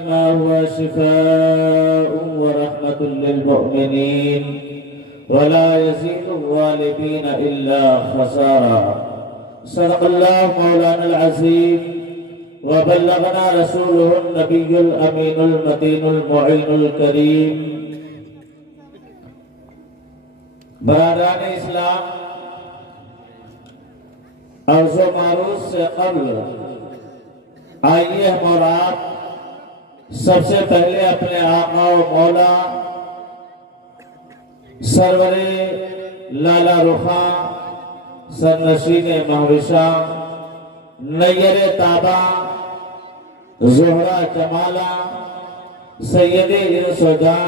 ما هو شفاء ورحمة للمؤمنين ولا يزيد الظالمين إلا خسارا. صدق الله مولانا العظيم وبلغنا رسوله النبي الأمين المتين المعين الكريم. برادران اسلام، عرض و معروض سے قبل آئیے ہم اور آپ سب سے پہلے اپنے آقا و مولا سرور لالا رخاں سرنشین مہوشاں نیر تابا زہرہ جمالہ سید انس و جاں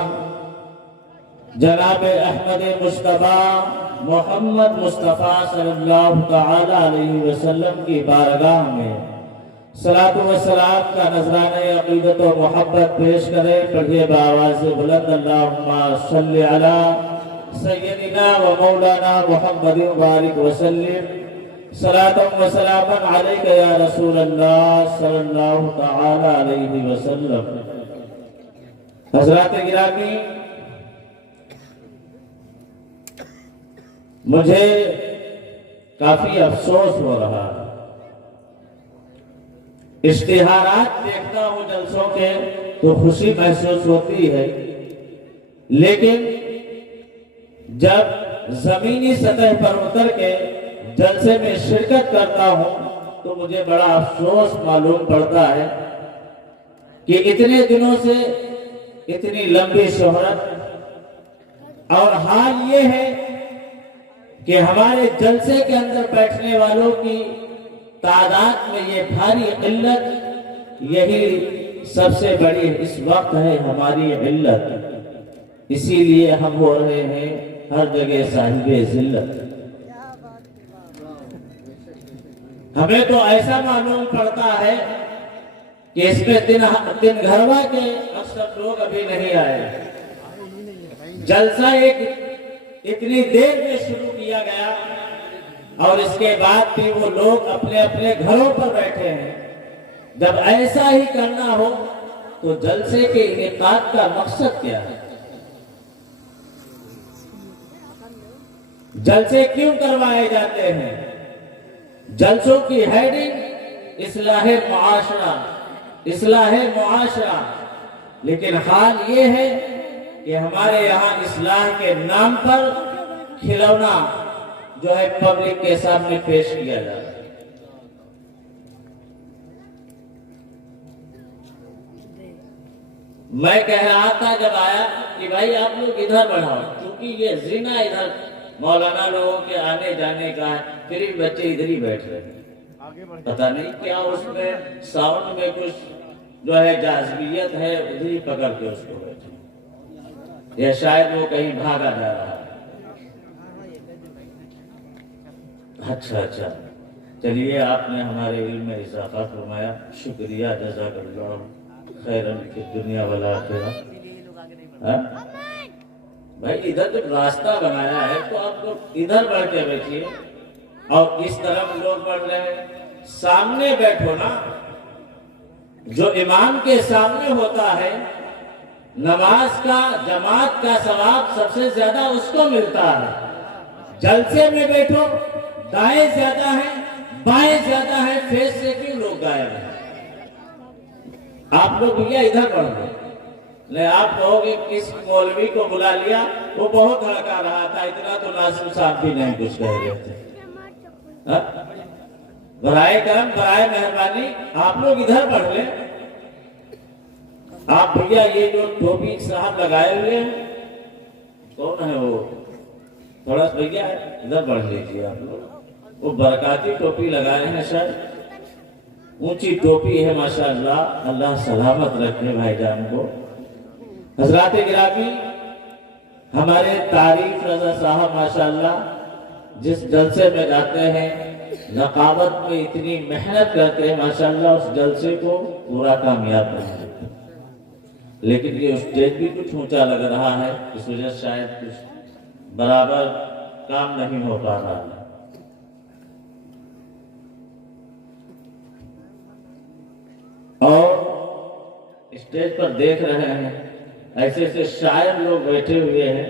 جناب احمد مصطفیٰ محمد مصطفیٰ صلی اللہ تعالی علیہ وسلم کی بارگاہ میں صلاۃ و سلام کا نذرانہ عقیدت و محبت پیش کرے. پڑھیے بآواز بلند اللہم صلی علی سیدنا و مولانا محمد بارک وسلم صلاۃ و سلام علیک یا رسول اللہ صلی اللہ تعالی علیہ وسلم. حضرات گرامی، مجھے کافی افسوس ہو رہا ہے. اشتہارات دیکھتا ہوں جلسوں کے تو خوشی محسوس ہوتی ہے، لیکن جب زمینی سطح پر اتر کے جلسے میں شرکت کرتا ہوں تو مجھے بڑا افسوس معلوم پڑتا ہے کہ اتنے دنوں سے اتنی لمبی شہرت، اور حال یہ ہے کہ ہمارے جلسے کے اندر بیٹھنے والوں کی تعداد میں یہ بھاری قلت، یہی سب سے بڑی اس وقت ہے ہماری علت. اسی لیے ہم ہو رہے ہیں ہر جگہ صاحب ذلت. ہمیں تو ایسا معلوم پڑتا ہے کہ اس میں دن گھروا کے اکثر لوگ ابھی نہیں آئے. جلسہ اتنی دیر میں شروع کیا گیا اور اس کے بعد بھی وہ لوگ اپنے اپنے گھروں پر بیٹھے ہیں. جب ایسا ہی کرنا ہو تو جلسے کے انعقاد کا مقصد کیا ہے؟ جلسے کیوں کروائے جاتے ہیں؟ جلسوں کی ہیڈنگ اصلاح معاشرہ، اصلاح معاشرہ. لیکن حال یہ ہے کہ ہمارے یہاں اصلاح کے نام پر کھلونا جو ہے پبلک کے سامنے پیش کیا جاتا ہے. میں کہہ رہا تھا جب آیا کہ بھائی آپ لوگ ادھر بڑھاؤ، کیونکہ یہ زنا ادھر مولانا لوگوں کے آنے جانے کا ہے، پھر بھی بچے ادھر ہی بیٹھ رہے ہیں. پتہ نہیں کیا اس میں ساؤنڈ میں کچھ جو ہے جاذبیت ہے، ادھر ہی پکڑ کے اس کو بیٹھے، یا شاید وہ کہیں بھاگا جا رہا ہے. اچھا چلیے، آپ نے ہمارے علم میں اضافہ فرمایا، شکریہ، جزاک اللہ خیرن فی الدنیا والآخرہ. بھائی ادھر جب راستہ بنایا ہے تو آپ لوگ ادھر بڑھ کے بیٹھیے اور اس طرف لوگ بڑھ رہے ہیں. سامنے بیٹھو نا. جو امام کے سامنے ہوتا ہے نماز کا، جماعت کا ثواب سب سے زیادہ اس کو ملتا ہے. جلسے میں بیٹھو، دائیں زیادہ ہیں بائیں زیادہ ہیں، فیس سے کیوں لوگ غائب ہیں؟ آپ لوگ بھیا ادھر بڑھ گئے. نہیں، آپ کہو گے کس مولوی کو بلا لیا، وہ بہت ہڑکا رہا تھا، اتنا تو ناصر صاحب بھی نہیں کچھ کہہ رہے تھے. برائے کرم، برائے مہربانی آپ لوگ ادھر بڑھ لیں. آپ بھیا یہ جو ٹوپی صاحب لگائے ہوئے ہیں کون ہے وہ؟ تھوڑا سا بھیا ادھر بڑھ لیجیے. آپ لوگ وہ برکاتی ٹوپی لگائے ہیں، شاید اونچی ٹوپی ہے ماشاءاللہ. اللہ سلامت رکھے بھائی جان کو. حضرات گرامی، ہمارے تعریف رضا صاحب ماشاءاللہ جس جلسے میں جاتے ہیں نقابت میں اتنی محنت کرتے ہیں ماشاءاللہ، اس جلسے کو پورا کامیاب بنا دیتے ہیں. لیکن یہ اسٹیج بھی کچھ اونچا لگ رہا ہے، اس وجہ سے شاید کچھ برابر کام نہیں ہو پا رہا ہے. اور اسٹیج پر دیکھ رہے ہیں ایسے ایسے شاعر لوگ بیٹھے ہوئے ہیں،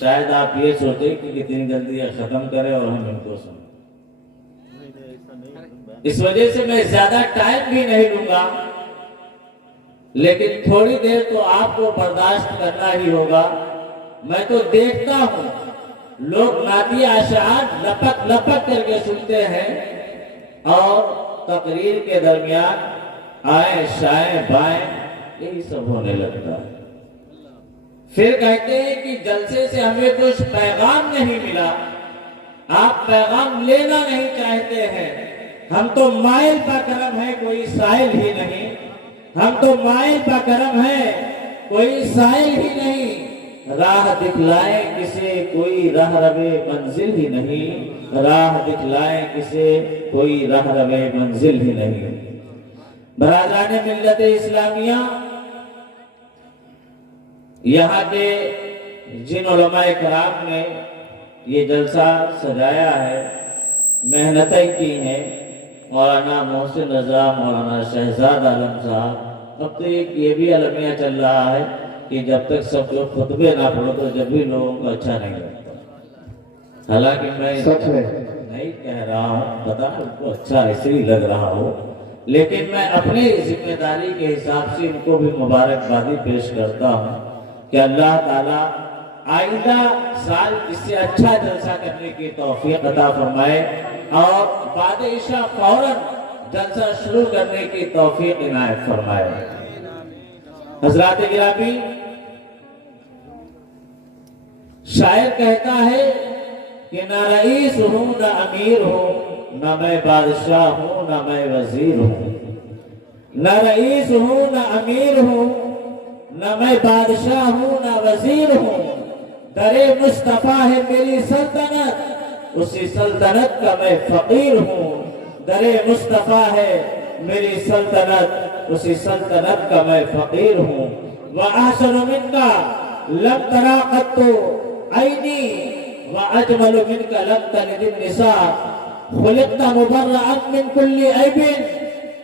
شاید آپ یہ سوچیں کہ کتنی جلدی یہ ختم کریں اور ہم ان کو سنیں۔ اس وجہ سے میں زیادہ ٹائم بھی نہیں لوں گا، لیکن تھوڑی دیر تو آپ کو برداشت کرنا ہی ہوگا۔ میں تو دیکھتا ہوں لوگ نعتیہ اشعار لپک لپک کر کے سنتے ہیں اور تقریر کے درمیان آئیں شائیں بائیں یہی سب ہونے لگتا ہے۔ پھر کہتے ہیں کہ جلسے سے ہمیں کچھ پیغام نہیں ملا، آپ پیغام لینا نہیں چاہتے ہیں۔ ہم تو مائل کا کرم ہے کوئی سائل ہی نہیں، ہم تو مائل کا کرم ہے کوئی سائل ہی نہیں، راہ دکھلائیں کسے کوئی راہ ربے منزل ہی نہیں، راہ دکھلائیں کسے کوئی راہ ربے منزل ہی نہیں۔ برادران ملت اسلامیہ، یہاں کے جن علماء کرام نے یہ جلسہ سجایا ہے، محنتیں کی ہیں، مولانا محسن رضا، مولانا شہزاد عالم صاحب، اب تو یہ بھی المیہ چل رہا ہے کہ جب تک سب لوگ خطبے نہ پڑھو تو جب بھی لوگوں کو اچھا نہیں لگتا۔ حالانکہ میں نہیں کہہ رہا ہوں، پتہ ان کو اچھا ایسے ہی لگ رہا ہو، لیکن میں اپنی ذمہ داری کے حساب سے ان کو بھی مبارکبادی پیش کرتا ہوں کہ اللہ تعالیٰ آئندہ سال اس سے اچھا جلسہ کرنے کی توفیق عطا فرمائے اور بعد عشاء فوراً جلسہ شروع کرنے کی توفیق عنایت فرمائے۔ حضرات گرامی، شاعر کہتا ہے کہ نہ رئیس ہوں نہ امیر ہوں، نہ میں بادشاہ ہوں نہ میں وزیر ہوں، نہ رئیس ہوں نہ امیر ہوں، نہ میں بادشاہ ہوں نہ وزیر ہوں، در مصطفیٰ ہے میری سلطنت، اسی سلطنت کا میں فقیر ہوں، در مصطفیٰ ہے میری سلطنت، اسی سلطنت کا میں فقیر ہوں۔ وَأَحْسَنُ مِنْكَ لَمْ تَرَا قَطُّ عَيْنِي وَأَجْمَلُ مِنْكَ لَمْ تَلِدِ النِّسَاءُ خُلِقْتَ مُبَرَّأً مِنْ كُلِّ عَيْبٍ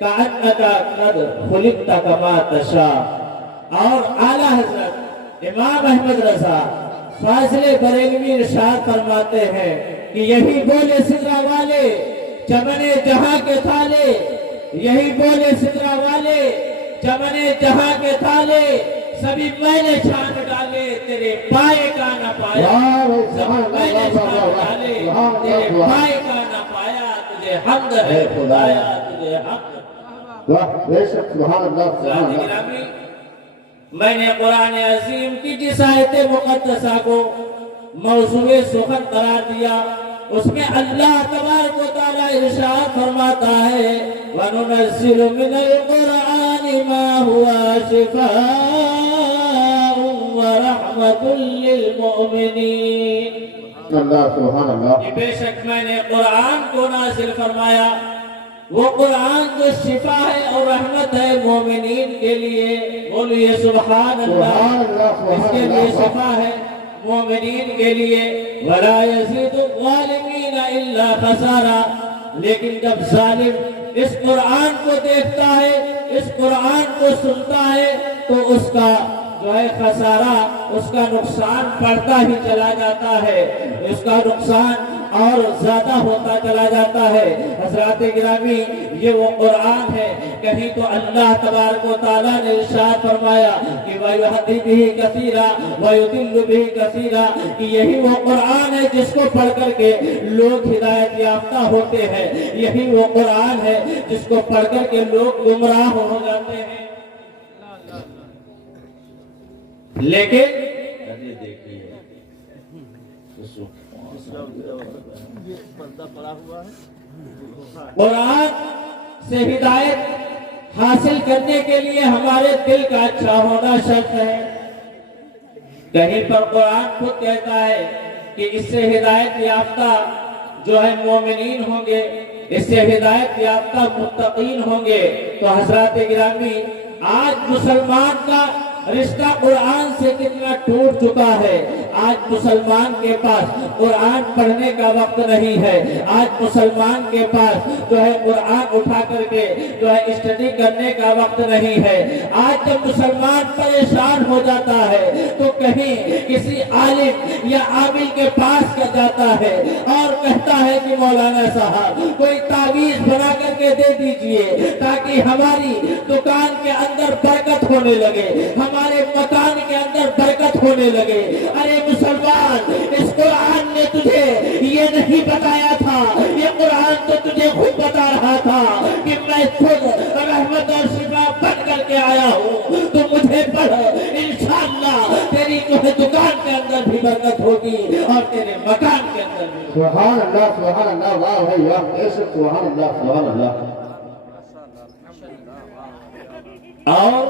كَأَنَّكَ قَدْ خُلِقْتَ كَمَا تَشَاءُ۔ اور اعلیٰ حضرت امام احمد رضا فاضل بریلوی ارشاد فرماتے ہیں کہ یہی بولے سدرہ والے چمن جہاں کے تالے، یہی بولے سدرہ والے چمن جہاں کے تالے، سبھی میں نے چھان ڈالے تیرے پائے کا نہ پایا، سبھی میں نے چھان ڈالے تیرے پائے کا نہ پایا، تجھے حمد ہے خدایا تجھے حمد۔ بے شک سبحان اللہ سبحان اللہ۔ میں نے قرآن عظیم کی جس آیت مقدسہ کو موضوع سخن قرار دیا، اس میں اللہ تبارک و تعالی ارشاد فرماتا ہے وَنُنَزِّلُ مِنَ الْقُرْآنِ مَا هُوَ شِفَاءٌ وَرَحْمَةٌ لِّلْمُؤْمِنِينَ۔ اللہ سبحان اللہ۔ بے شک میں نے قرآن کو نازل فرمایا، وہ قرآن جو شفا ہے اور رحمت ہے مومنین کے لیے، بولیے سبحان اللہ۔ اس کے لیے شفا ہے مومنین کے لیے، وَلَا يَزِيدُ الظَّالِمِينَ إِلَّا خَسَارًا۔ لیکن جب ظالم اس قرآن کو دیکھتا ہے، اس قرآن کو سنتا ہے، تو اس کا جو ہے خسارہ، اس کا نقصان بڑھتا ہی چلا جاتا ہے، اس کا نقصان اور زیادہ ہوتا چلا جاتا ہے۔ حضرات گرامی، یہ وہ قرآن ہے، کہیں تو اللہ تبارک و تعالیٰ نے ارشاد فرمایا کہ وَيُهْدِي بِهِ كَثِيرًا وَيُضِلُّ بِهِ كَثِيرًا، کہ یہی وہ قرآن ہے جس کو پڑھ کر کے لوگ ہدایت یافتہ ہوتے ہیں، یہی وہ قرآن ہے جس کو پڑھ کر کے لوگ گمراہ ہو جاتے ہیں۔ لیکن قرآن سے ہدایت حاصل کرنے کے لیے ہمارے دل کا اچھا ہونا شرط ہے۔ کہیں پر قرآن خود کہتا ہے کہ اس سے ہدایت یافتہ جو ہے مومنین ہوں گے، اس سے ہدایت یافتہ متقین ہوں گے۔ تو حضرات گرامی، آج مسلمان کا رشتہ قرآن سے کتنا ٹوٹ چکا ہے، آج مسلمان کے پاس قرآن پڑھنے کا وقت نہیں ہے. آج مسلمان کے پاس جو ہے قرآن اٹھا کر کے جو ہے اسٹڈی کرنے کا وقت نہیں ہے. آج جب مسلمان پریشان ہو جاتا ہے تو کہیں کسی عالم یا عامل کے پاس کا جاتا ہے اور کہتا ہے کہ مولانا صاحب کوئی تعویذ بنا کر کے دے دیجئے تاکہ ہماری دکان کے اندر برکت ہونے لگے, ہمارے مکان کے اندر برکت ہونے لگے. ارے مسلمان, اس قرآن نے تجھے یہ نہیں بتایا تھا, یہ قرآن تو تجھے خود بتا رہا تھا کہ میں خود رحمت اور شفا بن کر کے آیا ہوں, تو مجھے پڑھ, انشاءاللہ تیری جو ہے دکان کے اندر بھی برکت ہوگی اور تیرے مکان کے اندر بھی. سبحان اللہ, واہ بھائی واہ, بے شک سبحان اللہ. اور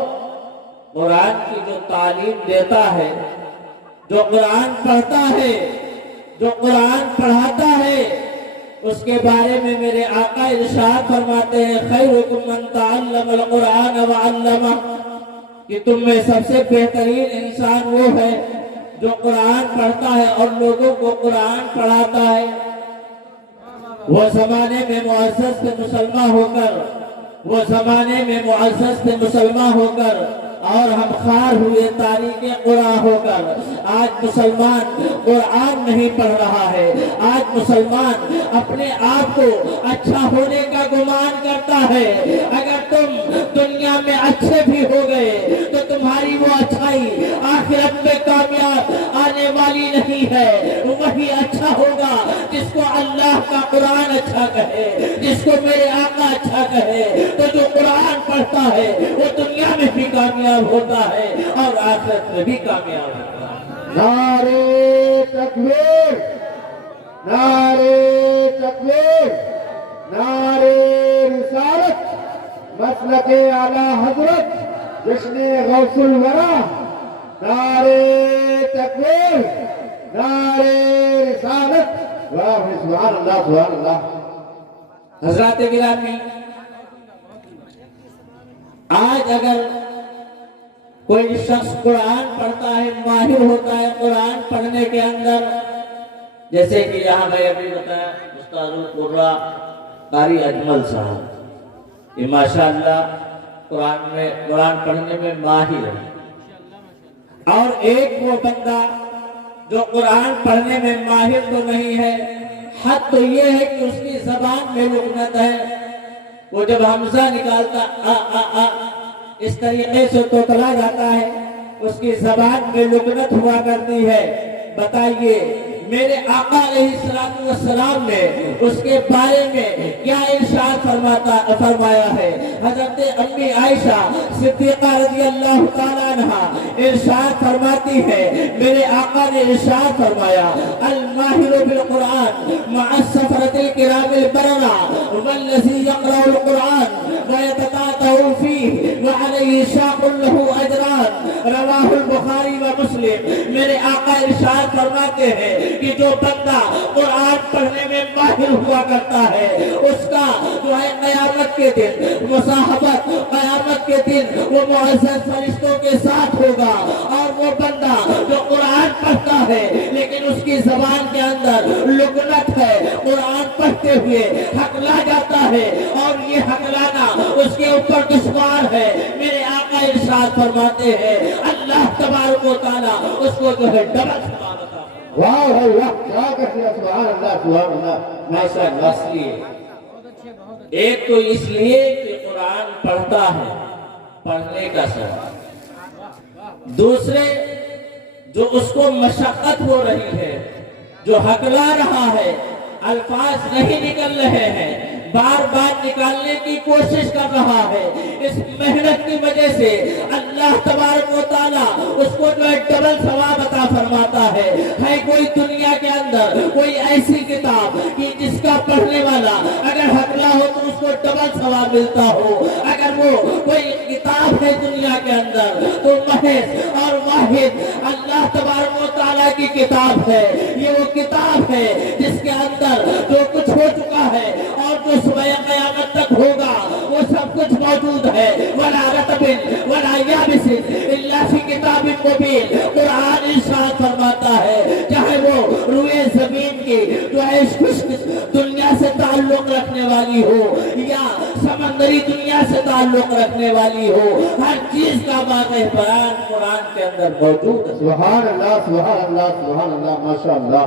قرآن کی جو تعلیم دیتا ہے, جو قرآن پڑھتا ہے, جو قرآن پڑھاتا ہے, اس کے بارے میں میرے آقا ارشاد فرماتے ہیں خیرکم من تعلم القرآن وعلمہ, کہ تم میں سب سے بہترین انسان وہ ہے جو قرآن پڑھتا ہے اور لوگوں کو قرآن پڑھاتا ہے. وہ زمانے میں معزز تھے مسلمان ہو کر, وہ زمانے میں معزز تھے مسلمان ہو کر, اور ہم خار ہوئے تاریخ قرآن ہو کر. آج مسلمان قرآن نہیں پڑھ رہا ہے, آج مسلمان اپنے آپ کو اچھا ہونے کا گمان کرتا ہے. اگر تم دنیا میں اچھے بھی ہو گئے تو تمہاری وہ اچھائی آخرت میں کامیاب آنے والی نہیں ہے. وہی اچھا ہوگا جس کو اللہ کا قرآن اچھا کہے, جس کو میرے آقا اچھا کہے. تو جو قرآن پڑھتا ہے وہ دنیا میں بھی کامیاب ہوتا ہے اور آخرت میں بھی کامیاب ہوتا ہے. نعرے تکبیر, نعرے تکبیر, نعرے رسالت, مسلک اعلیٰ حضرت جشن غوث الورا. نعرے تکبیر, نعرے رسالت, واہ سبحان اللہ. حضرات گرامی, آج اگر کوئی شخص قرآن پڑھتا ہے, ماہر ہوتا ہے قرآن پڑھنے کے اندر, جیسے کہ یہاں میں ابھی بتایا استاد القرآ قاری اجمل صاحب, یہ ماشاءاللہ قرآن پڑھنے میں ماہر ہے. اور ایک وہ بندہ جو قرآن پڑھنے میں ماہر تو نہیں ہے, حد تو یہ ہے کہ اس کی زبان میں لکنت ہے. وہ جب حمزہ نکالتا اس طریقے سے توتلا جاتا ہے, اس کی زبان میں لکنت ہوا کرتی ہے. بتائیے میرے آقا علیہ السلام نے اس کے بارے میں کیا ارشاد فرمایا ہے. حضرت امی عائشہ صدیقہ رضی اللہ تعالیٰ عنہا ارشاد فرماتی ہے, میرے آقا نے ارشاد فرمایا الماہر بالقرآن مع السفرۃ الکرام البررہ والذی یقرأ القرآن ویتتعتع فیہ وعلیہ شاق له اجران, رواہ البخاری و مسلم. میرے آقا ارشاد فرماتے ہیں کہ جو بندہ قرآن پڑھنے میں ماہر ہوا کرتا ہے اس کا جو ہے قیامت کے دن مصاحبت, قیامت کے دن وہ معزز فرشتوں کے ساتھ ہوگا. اور وہ بندہ جو قرآن پڑھتا ہے لیکن اس کی زبان کے اندر لکنت ہے, قرآن پڑھتے ہوئے ہکلا جاتا ہے اور یہ ہکلانا اس کے اوپر دشوار ہے. میرے آقا ارشاد فرماتے ہیں اللہ تبارک و تعالیٰ اس کو جو ہے ڈبل ثواب عطا. واہ بھائی واہ, کیا کہتے ہیں, سبحان اللہ. ایسا اس لیے, ایک تو اس لیے کہ قرآن پڑھتا ہے, پڑھنے کا سبب. دوسرے جو اس کو مشقت ہو رہی ہے, جو ہکلا رہا ہے, الفاظ نہیں نکل رہے ہیں, بار بار نکالنے کی کوشش کر رہا ہے, اس محنت کی وجہ سے اللہ تبارک و تعالیٰ اس کو جو ہے ڈبل ثواب عطا فرماتا ہے. ہے کوئی دنیا کے اندر کوئی ایسی کتاب کہ جس کا پڑھنے والا اگر ہکلا ہو تو اس کو ڈبل ثواب ملتا ہو؟ اگر وہ کوئی کتاب ہے دنیا کے اندر تو محض اور واحد اللہ تبارک و تعالیٰ کی کتاب ہے. یہ وہ کتاب ہے جس کے اندر جو کچھ ہو چکا ہے اور جو صبح قیامت تک ہوگا وہ سب کچھ موجود ہے. وَلَا رَتَبٍ وَلَا يَابِسٍ إِلَّا فِي كِتَابٍ مُبِينٍ. قرآن ارشاد فرماتا ہے والی ہو یا سمندری دنیا سے تعلق رکھنے والی ہو، ہر چیز کا واضح بیان قرآن کے اندر موجود ہے۔ سبحان اللہ سبحان اللہ سبحان اللہ ماشاء اللہ۔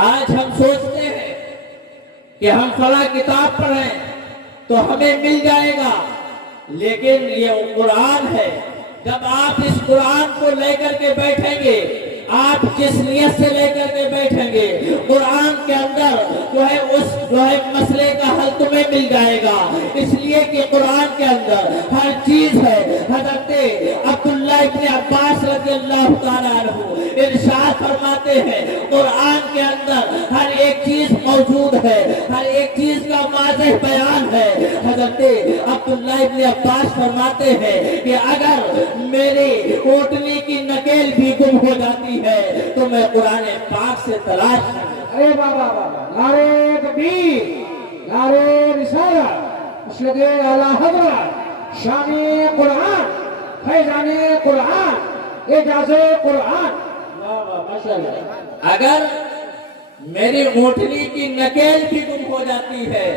آج ہم سوچتے ہیں کہ ہم فلاں کتاب پڑھیں تو ہمیں مل جائے گا، لیکن یہ قرآن ہے۔ جب آپ اس قرآن کو لے کر کے بیٹھیں گے، آپ جس نیت سے لے کر کے بیٹھیں گے، قرآن کے اندر جو ہے مسئلے کا حل تمہیں مل جائے گا، اس لیے کہ قرآن کے اندر ہر چیز ہے۔ حضرت عبداللہ ابن عباس رضی اللہ تعالیٰ عنہ ارشاد فرماتے ہیں قرآن کے اندر ہر ایک چیز موجود ہے، ہر ایک چیز کا واضح بیان ہے۔ حضرت عبداللہ ابن عباس فرماتے ہیں کہ اگر میری اوٹنی کی نکیل بھی گم ہو جاتی ہے تو میں قرآن پاک سے تلاش کروں۔ ارے بابا بابا، نعرے تکبیر، نعرے رسالت، مسجد اعلیٰ حضرت، شان قرآن، فیضان قرآن، اعجاز قرآن۔ اگر میری اونٹنی کی نکیل بھی گم ہو جاتی ہے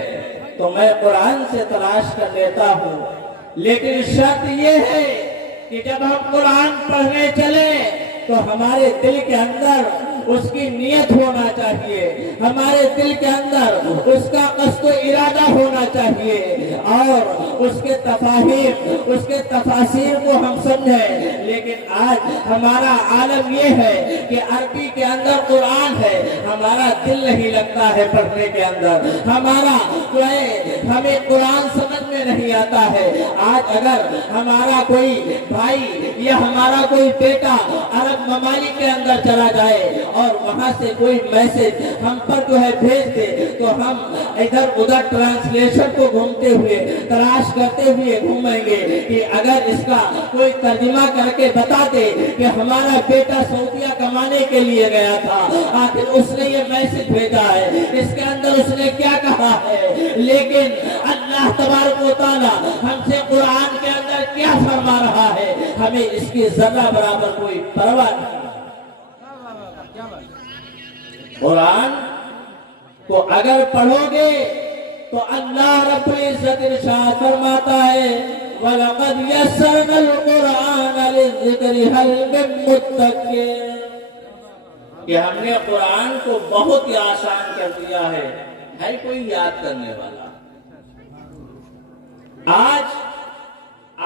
تو میں قرآن سے تلاش کر لیتا ہوں، لیکن شرط یہ ہے کہ جب ہم قرآن پڑھنے چلیں تو ہمارے دل کے اندر اس کی نیت ہونا چاہیے، ہمارے دل کے اندر اس کا قصد و ارادہ ہونا چاہیے، اور اس کے تفاہیم، اس کے تفاسیر کو ہم سمجھیں۔ لیکن آج ہمارا عالم یہ ہے کہ عربی کے اندر قرآن ہے، ہمارا دل نہیں لگتا ہے پڑھنے کے اندر، ہمارا جو ہے ہمیں قرآن سمجھ میں نہیں آتا ہے۔ آج اگر ہمارا کوئی بھائی یا ہمارا کوئی بیٹا عرب ممالک کے اندر چلا جائے اور وہاں سے کوئی میسج ہم پر جو ہے بھیج دے تو ہم ادھر ادھر ٹرانسلیشن کو گھومتے ہوئے تلاش کرتے ہوئے گھومیں گے کہ اگر اس کا کوئی ترجمہ کر کے بتا دے کہ ہمارا بیٹا سعودیہ کمانے کے لیے گیا تھا، آخر اس نے یہ میسج بھیجا ہے، اس کے اندر اس نے کیا کہا ہے۔ لیکن اللہ تبارک و تعالیٰ ہم سے قرآن کے اندر کیا فرما رہا ہے، ہمیں اس کی ذرہ برابر کوئی پرواہ نہیں۔ قرآن کو اگر پڑھو گے تو اللہ رب العزت ارشاد فرماتا ہے وَلَقَدْ يَسَّرْنَا الْقُرْآنَ لِلذِّكْرِ هَلْ مِن مُّدَّكِرٍ، کہ ہم نے قرآن کو بہت ہی آسان کر دیا ہے کوئی یاد کرنے والا۔ آج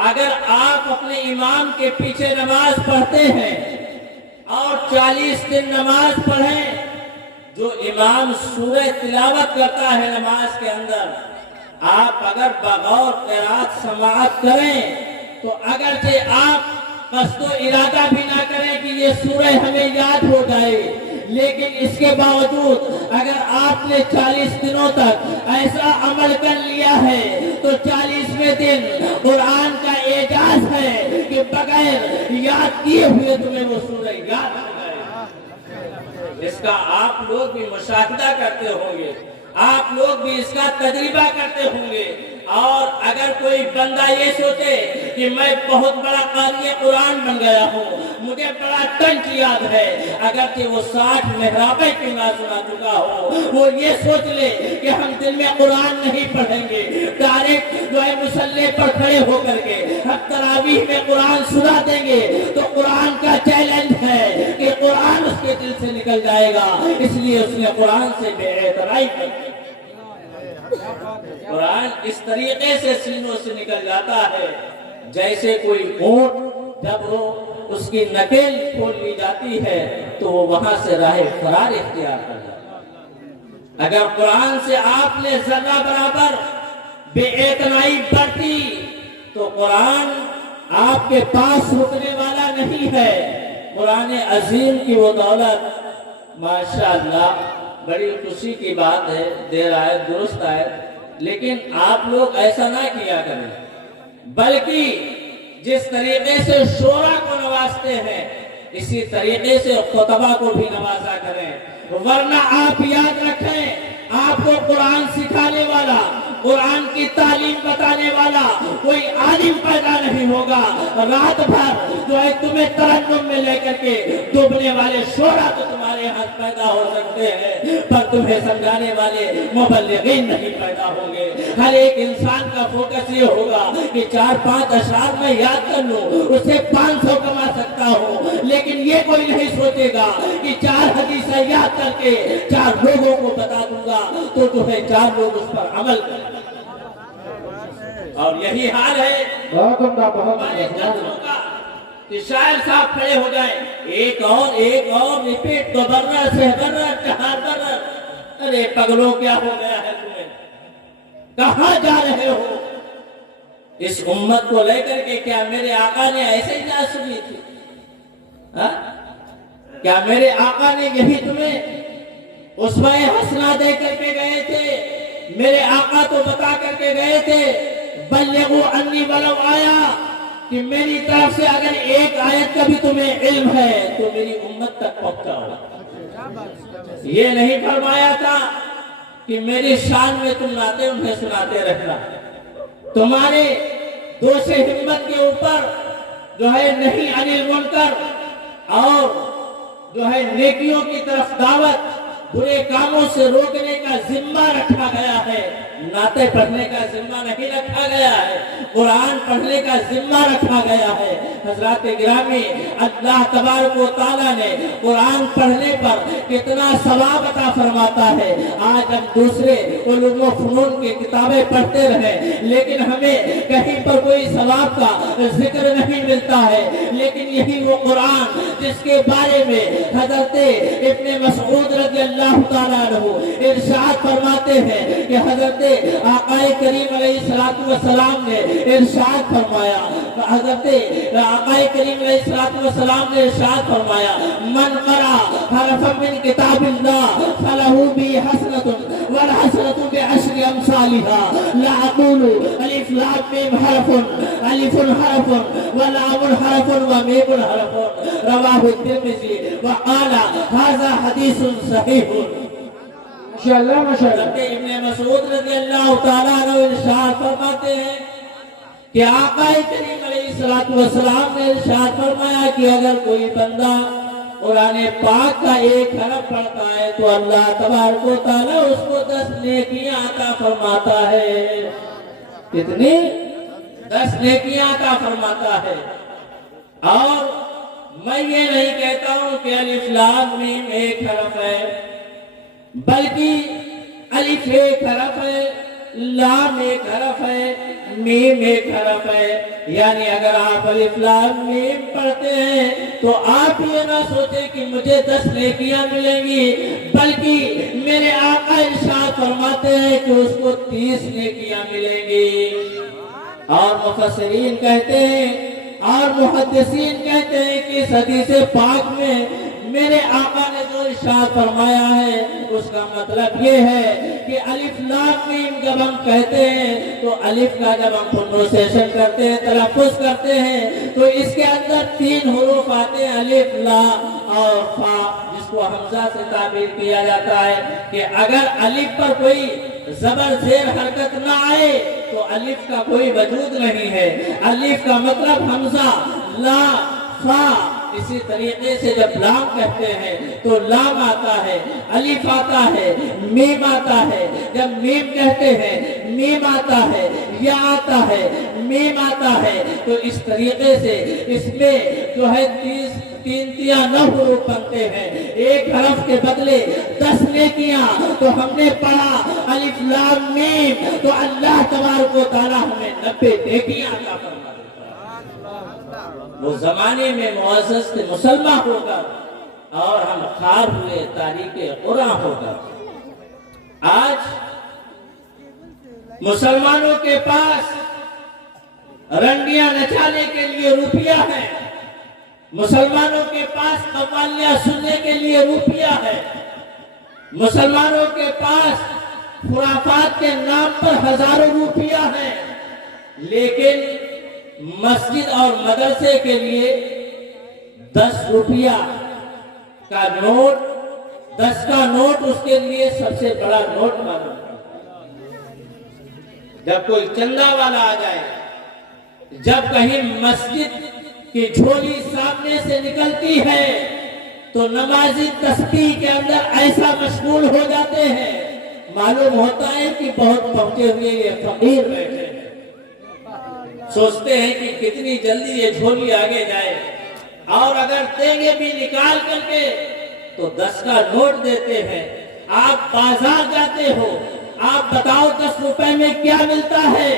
اگر آپ اپنے امام کے پیچھے نماز پڑھتے ہیں اور 40 دن نماز پڑھیں، جو امام سورہ تلاوت کرتا ہے نماز کے اندر، آپ اگر بغور قرات سماعت کریں تو اگرچہ آپ قصد و ارادہ بھی نہ کریں کہ یہ سورہ ہمیں یاد ہو جائے، لیکن اس کے باوجود اگر آپ نے 40 دنوں تک ایسا عمل کر لیا ہے تو 40ویں دن قرآن کا اعجاز ہے کہ بغیر یاد کیے ہوئے تمہیں وہ سورہ یاد ہو جائے۔ اس کا آپ لوگ بھی مشاہدہ کرتے ہوں گے، آپ لوگ بھی اس کا تجربہ کرتے ہوں گے۔ اور اگر کوئی بندہ یہ سوچے کہ میں بہت بڑا قاری قرآن بن گیا ہوں، مجھے بڑا ٹنچ یاد ہے، اگرچہ وہ 60 محرابیں کیوں نہ سنا چکا ہو، وہ یہ سوچ لے کہ ہم دل میں قرآن نہیں پڑھیں گے، ڈائریکٹ جو ہے مصلی پر کھڑے ہو کر کے ہم تراویح میں قرآن سنا دیں گے تو قرآن کا چیلنج ہے کہ قرآن اس کے دل سے نکل جائے گا، اس لیے اس نے قرآن سے بے اعترائی کر دی۔ قرآن اس طریقے سے سینوں سے نکل جاتا ہے جیسے کوئی اونٹ جب وہ اس کی نکیل کھول لی جاتی ہے تو وہ وہاں سے راہ فرار اختیار کر جاتا ہے۔ اگر قرآن سے آپ نے ذرہ برابر بے اعتنائی برتی تو قرآن آپ کے پاس رکنے والا نہیں ہے۔ قرآن عظیم کی وہ دولت ماشاءاللہ بڑی خوشی کی بات ہے، دیر آئے درست آئے، لیکن آپ لوگ ایسا نہ کیا کریں، بلکہ جس طریقے سے شورا کو نوازتے ہیں اسی طریقے سے خطبہ کو بھی نوازا کریں، ورنہ آپ یاد رکھیں آپ کو قرآن سکھانے والا، قرآن کی تعلیم بتانے والا کوئی عالم پیدا نہیں ہوگا، رات بھر جو ہے تمہیں ترنم میں لے کر کے ڈوبنے والے شورا تو تمہارے ہمارے ہاتھ پیدا ہو سکتے ہیں، پر تمہیں سمجھانے والے مبلغین نہیں پیدا ہوں گے۔ ہر ایک انسان کا فوکس یہ ہوگا کہ 4-5 اشعار میں یاد کر لوں، اسے 500 کما سکتا ہوں، لیکن یہ کوئی نہیں سوچے گا کہ 4 حدیثیں یاد کر کے 4 لوگوں کو بتا دوں گا تو تمہیں 4 لوگ اس پر عمل کریں۔ اور یہی حال ہے بہت عمدہ، بہت ہمارے عمدہ۔ جلسوں کا کہ شاعر صاحب کھڑے ہو جائیں، ایک اور ریپیٹ، تو برہ سے برہ چہار برہ۔ ارے پگلوں کیا ہو گیا ہے تمہیں؟ کہاں جا رہے ہو؟ اس امت کو لے کر کے کیا میرے آقا نے ایسے ہی نعت سنی تھی؟ ہاں؟ کیا میرے آقا نے یہی تمہیں اسوہ حسنہ دے کر کے گئے تھے؟ میرے آقا تو بتا کر کے گئے تھے بلغوا انی ولو آیا، کہ میری طرف سے اگر ایک آیت کا بھی تمہیں علم ہے تو میری امت تک پہنچاؤ۔ یہ نہیں فرمایا تھا کہ میری شان میں تم نعتیں انہیں سناتے رہنا۔ تمہارے دوش ہمت کے اوپر جو ہے نہیں عن المنکر اور جو ہے نیکیوں کی طرف دعوت، برے کاموں سے روکنے کا ذمہ رکھا گیا ہے، نعتیں پڑھنے کا ذمہ نہیں رکھا گیا ہے، قرآن پڑھنے کا ذمہ رکھا گیا ہے۔ حضرات گرامی، اللہ تبارک و تعالیٰ نے قرآن پڑھنے پر کتنا ثواب عطا فرماتا ہے۔ آج ہم دوسرے علوم و فنون کی کتابیں پڑھتے رہیں لیکن ہمیں کہیں پر کوئی ثواب کا ذکر نہیں ملتا ہے، لیکن یہی وہ قرآن جس کے بارے میں حضرت ابن مسعود رضی اللہ تعالیٰ عنہ ارشاد فرماتے ہیں کہ حضرت آقا کریم علیہ السلام نے ارشاد فرمایا، حضرت آقا کریم علیہ السلام نے ارشاد فرمایا من قرأ حرفا من کتاب اللہ فلہ بی حسنۃ والحسنۃ بعشر امثالها لا اقول الف لام میم حرف الف حرف ولام حرف ومیم حرف رواہ الترمذی وقال هذا حدیث صحیح۔ ماشاءاللہ ماشاءاللہ۔ حضرت ابن مسعود رضی اللہ تعالیٰ عنہ ارشاد فرماتے ہیں کہ آقا کریم علیہ السلام نے ارشاد فرمایا کہ اگر کوئی بندہ قرآن پاک کا ایک حرف پڑھتا ہے تو اللہ تبارک و تعالیٰ اس کو 10 نیکیاں عطا فرماتا ہے۔ کتنی؟ 10 نیکیاں عطا فرماتا ہے۔ اور میں یہ نہیں کہتا ہوں کہ الف لام میم ایک حرف ہے، بلکہ الف ایک حرف ہے، لام ایک حرف ہے، میم ایک حرف ہے۔ یعنی اگر آپ الف لام میم پڑھتے ہیں تو آپ یہ نہ سوچیں کہ مجھے 10 نیکیاں ملیں گی، بلکہ میرے آقا ارشاد فرماتے ہیں کہ اس کو 30 نیکیاں ملیں گی۔ اور مفسرین کہتے ہیں اور محدثین کہتے ہیں کہ اس حدیث پاک میں میرے آقا نے جو ارشاد فرمایا ہے اس کا مطلب یہ ہے کہ الف لام میم جب ہم کہتے ہیں تو الف کا جب ہم پروننسیشن کرتے ہیں، تلفظ کرتے ہیں، تو اس کے اندر 3 حروف آتے ہیں، الف لام اور فا، جس کو حمزہ سے تعبیر کیا جاتا ہے کہ اگر الف پر کوئی زبر زیر حرکت نہ آئے تو الف کا کوئی وجود نہیں ہے۔ الف کا مطلب حمزہ، لا، فا۔ اسی طریقے سے جب لام کہتے ہیں تو لام آتا ہے، الف آتا ہے، میم آتا ہے، جب میم کہتے ہیں میم آتا ہے، یا آتا ہے، میم آتا ہے۔ تو اس طریقے سے اس میں جو ہے 9 حروف بنتے ہیں، ایک حرف کے بدلے 10 نیکیاں۔ تو ہم نے پڑھا الف لام میم تو اللہ تبارک و تعالیٰ ہمیں 90 نیکیاں عطا فرما دیتا ہے۔ وہ زمانے میں معزز تھے مسلمان ہو کر اور ہم خار ہوئے تاریخ قرآن ہو کر۔ آج مسلمانوں کے پاس رنڈیاں نچانے کے لیے روپیہ ہے، مسلمانوں کے پاس قوالیاں سننے کے لیے روپیہ ہے، مسلمانوں کے پاس خرافات کے نام پر ہزاروں روپیہ ہیں، لیکن مسجد اور مدرسے کے لیے 10 روپیہ کا نوٹ، 10 کا نوٹ اس کے لیے سب سے بڑا نوٹ معلوم پڑتا ہے۔ جب کوئی چندہ والا آ جائے، جب کہیں مسجد کی جھولی سامنے سے نکلتی ہے تو نمازی تسبیح کے اندر ایسا مشغول ہو جاتے ہیں، معلوم ہوتا ہے کہ بہت پہنچے ہوئے یہ فقیر بیٹھے ہیں، سوچتے ہیں کہ کتنی جلدی یہ جھولی آگے جائے، اور اگر دیں گے بھی نکال کر کے تو 10 کا نوٹ دیتے ہیں۔ آپ بازار جاتے ہو، آپ بتاؤ 10 روپے میں کیا ملتا ہے،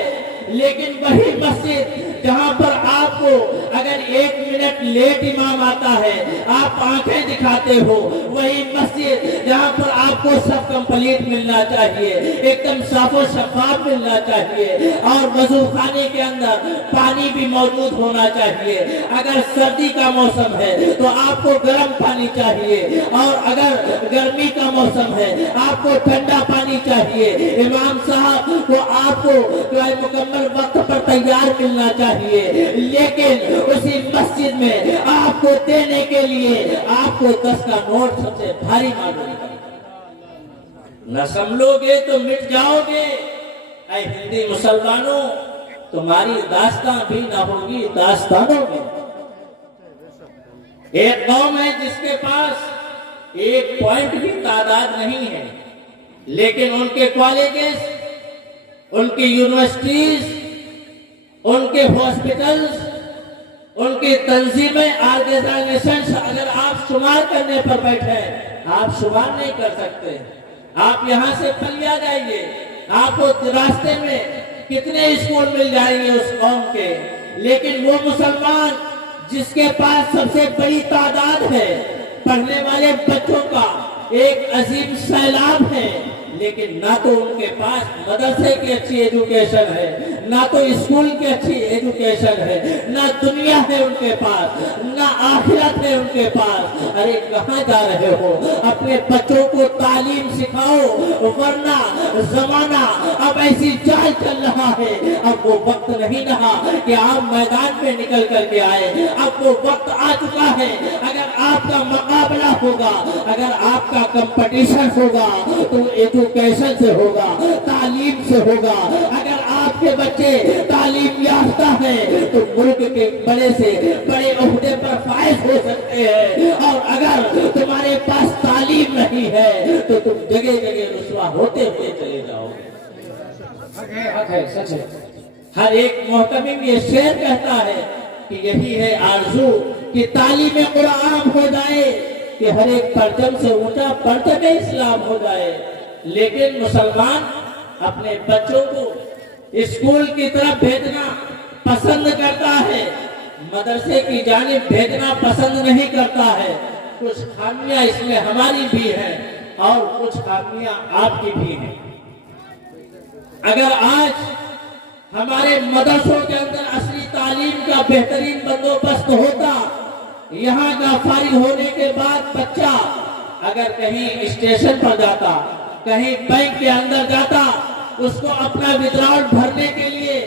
لیکن وہی مسجد جہاں پر آپ کو اگر 1 منٹ لیٹ امام آتا ہے آپ آنکھیں دکھاتے ہو، وہی مسجد جہاں پر آپ کو سب کمپلیٹ ملنا چاہیے، ایک دم صاف و شفاف ملنا چاہیے، اور وضو خانے کے اندر پانی بھی موجود ہونا چاہیے۔ اگر سردی کا موسم ہے تو آپ کو گرم پانی چاہیے، اور اگر گرمی کا موسم ہے آپ کو ٹھنڈا پانی چاہیے۔ امام صاحب کو آپ کو جو ہے مکمل وقت پر تیار ملنا چاہیے، لیکن اسی مسجد میں آپ کو دینے کے لیے آپ کو 10 کا نوٹ سب سے بھاری معلوم ہے۔ نہ سنبھلو گے تو مٹ جاؤ گے۔ اے ہندی مسلمانوں، تمہاری داستان بھی نہ ہوگی داستانوں میں۔ ایک قوم ہے جس کے پاس 1 پوائنٹ بھی تعداد نہیں ہے، لیکن ان کے کالجز، ان کی یونیورسٹیز، ان کے ہاسپٹلز، ان کی تنظیمیں، آرگنائزیشنز اگر آپ شمار کرنے پر بیٹھے آپ شمار نہیں کر سکتے۔ آپ یہاں سے پھلیا جائیے، آپ کو راستے میں کتنے اسکول مل جائیں گے اس قوم کے، لیکن وہ مسلمان جس کے پاس سب سے بڑی تعداد ہے پڑھنے والے بچوں کا، ایک عظیم سیلاب ہے، لیکن نہ تو ان کے پاس مدرسے کی اچھی ایجوکیشن ہے، نہ تو اسکول کی اچھی ایجوکیشن ہے، نہ دنیا ہے ان کے پاس، نہ آخرت ہے ان کے پاس۔ ارے کہاں جا رہے ہو؟ اپنے بچوں کو تعلیم سکھاؤ، ورنہ زمانہ اب ایسی چال چل رہا ہے، اب وہ وقت نہیں رہا کہ آپ میدان میں نکل کر کے آئے، اب وہ وقت آ چکا ہے۔ اگر آپ کا مقابلہ ہوگا، اگر آپ کا کمپٹیشن ہوگا تو ایجوکیشن سے ہوگا، تعلیم سے ہوگا۔ اگر آپ کے بچے تعلیم یافتہ ہیں تو ملک کے بڑے سے بڑے عہدے پر فائز ہو سکتے ہیں، اور اگر تمہارے پاس تعلیم نہیں ہے تو تم جگہ جگہ رسوا ہوتے ہوئے چلے جاؤ گے۔ حق ہے، سچ ہے۔ ہر ایک محتمم یہ شعر کہتا ہے کہ یہی ہے آرزو کہ تعلیم قرآن ہو جائے، کہ ہر ایک پرچم سے اونچا پرچم اسلام ہو جائے، لیکن مسلمان اپنے بچوں کو اسکول کی طرف بھیجنا پسند کرتا ہے، مدرسے کی جانب بھیجنا پسند نہیں کرتا ہے۔ کچھ خامیاں اس میں ہماری بھی ہیں اور کچھ خامیاں آپ کی بھی ہیں۔ اگر آج ہمارے مدرسوں کے اندر اصلی تعلیم کا بہترین بندوبست ہوتا، یہاں کا فارغ ہونے کے بعد بچہ اگر کہیں اسٹیشن پر جاتا، کہیں بینک کے اندر جاتا، اس کو اپنا ودرال بھرنے کے لیے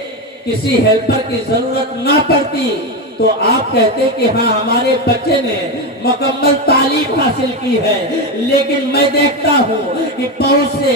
کسی ہیلپر کی ضرورت نہ پڑتی، تو آپ کہتے کہ ہاں ہمارے بچے نے مکمل تعلیم حاصل کی ہے۔ لیکن میں دیکھتا ہوں کہ بہت سے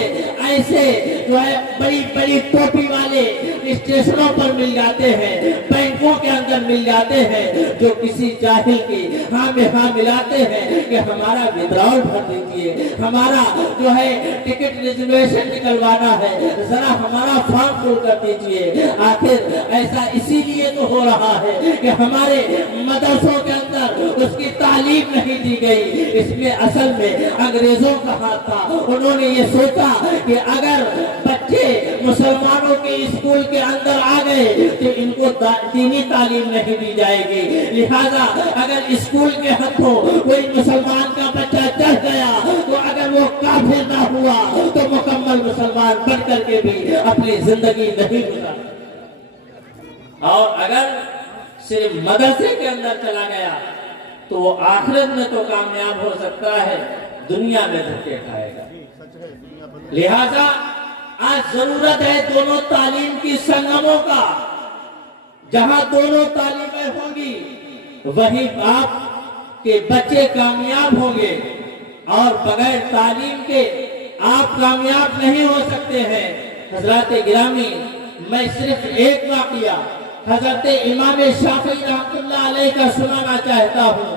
ایسے جو ہے بڑی بڑی ٹوپی والے اسٹیشنوں پر مل جاتے ہیں، بینکوں کے اندر مل جاتے ہیں، جو کسی جاہل کی ہاں میں ہاں ملاتے ہیں کہ ہمارا ودرال بھر دیجئے، ہمارا جو ہے ٹکٹ ریزرویشن نکلوانا ہے، ذرا ہمارا فارم فل کر دیجئے۔ آخر ایسا اسی لیے تو ہو رہا ہے کہ ہمارے مدرسوں کے اندر اس کی تعلیم نہیں دی گئی۔ اس میں اصل میں انگریزوں کا ہاتھ تھا، انہوں نے یہ سوچا کہ اگر بچے مسلمانوں کے اسکول کے اندر آ گئے تو ان کو دینی تعلیم نہیں دی جائے گی، لہذا اگر اسکول کے ہاتھوں کوئی مسلمان کا بچہ چڑھ گیا تو اگر وہ کافر نہ ہوا تو مکمل مسلمان بن کر کے بھی اپنی زندگی نہیں گزار، اور اگر صرف مدرسے کے اندر چلا گیا تو وہ آخرت میں تو کامیاب ہو سکتا ہے، دنیا میں دھکے کھائے گا۔ لہذا آج ضرورت ہے دونوں تعلیم کی سنگموں کا۔ جہاں دونوں تعلیمیں ہوں گی وہی آپ کے بچے کامیاب ہوں گے، اور بغیر تعلیم کے آپ کامیاب نہیں ہو سکتے ہیں۔ حضرات گرامی، میں صرف ایک واقعہ حضرت امام شافعی رحمۃ اللہ علیہ کا سنانا چاہتا ہوں۔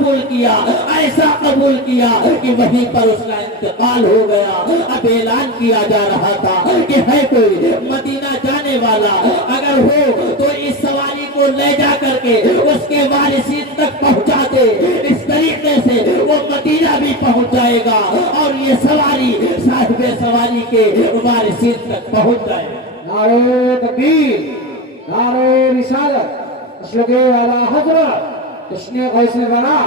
قبول کیا، ایسا قبول کیا کہ وہیں پر اس کا انتقال ہو گیا۔ اب اعلان کیا جا رہا تھا کہ ہے کوئی مدینہ جانے والا، اگر ہو تو اس سواری کو لے جا کر کے اس کے وارثین تک پہنچا دے، اس طریقے سے وہ مدینہ بھی پہنچ جائے گا اور یہ سواری صاحب سواری کے وارثین تک پہنچ جائے گا۔ نعرہ تکبیر، نعرہ رسالت، مسلک اعلیٰ حضرت تشنیع غیث بنا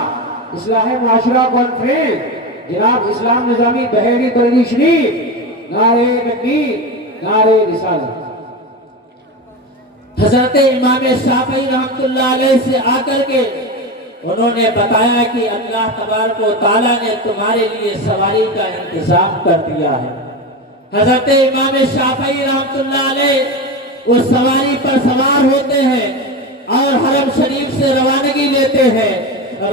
اصلاح معاشرہ کانفرنس جناب اسلام نظامی بحیری بریلی شریف، نعرہ تکبیر، نعرہ رسالت۔ حضرت امام شافعی رحمت اللہ علیہ سے آ کر کے انہوں نے بتایا کہ اللہ تبارک و تعالیٰ نے تمہارے لیے سواری کا انتظام کر دیا ہے۔ حضرت امام شافعی رحمت اللہ علیہ اس سواری پر سوار ہوتے ہیں اور حرم شریف سے روانگی لیتے ہیں۔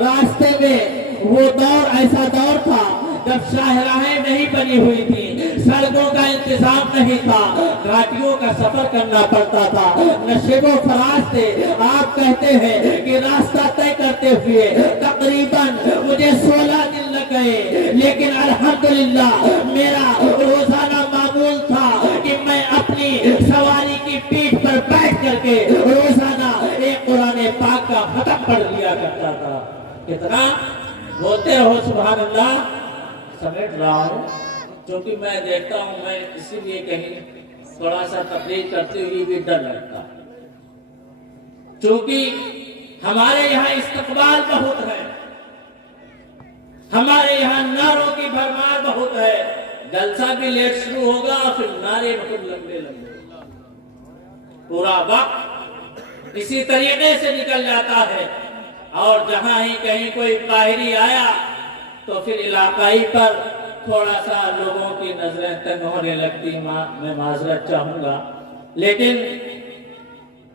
راستے میں وہ دور ایسا دور تھا جب شاہراہیں نہیں بنی ہوئی تھی، سڑکوں کا انتظام نہیں تھا، گاڑیوں کا سفر کرنا پڑتا تھا، نشیب و فراز تھے۔ آپ کہتے ہیں کہ راستہ طے کرتے ہوئے تقریباً مجھے 16 دن لگ گئے، لیکن الحمدللہ میرا روزانہ معمول تھا کہ میں اپنی سواری کی پیٹھ پر بیٹھ کر کے روزانہ ایک قرآن پاک کا ختم پڑھ لیا کرتا تھا۔ کتنا بولتے ہو سبحان اللہ؟ سمیٹ رہا ہوں کیونکہ میں دیکھتا ہوں، میں اسی لیے کہیں تھوڑا سا تقریر کرتے ہوئے بھی ڈر لگتا، چونکہ ہمارے یہاں استقبال بہت ہے، ہمارے یہاں نعروں کی بھرمار بہت ہے۔ جلسہ بھی لیٹ شروع ہوگا، پھر نعرے بہت لمبے لمبے، پورا وقت اسی طریقے سے نکل جاتا ہے۔ اور جہاں ہی کہیں کوئی قاہری آیا تو پھر علاقائی پر تھوڑا سا لوگوں کی نظریں تنگ ہونے لگتی، میں معذرت چاہوں گا، لیکن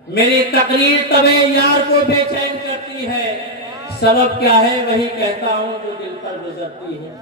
میری تقریر طبع یار کو بے چین کرتی ہے۔ سبب کیا ہے وہی کہتا ہوں جو دل پر گزرتی ہے۔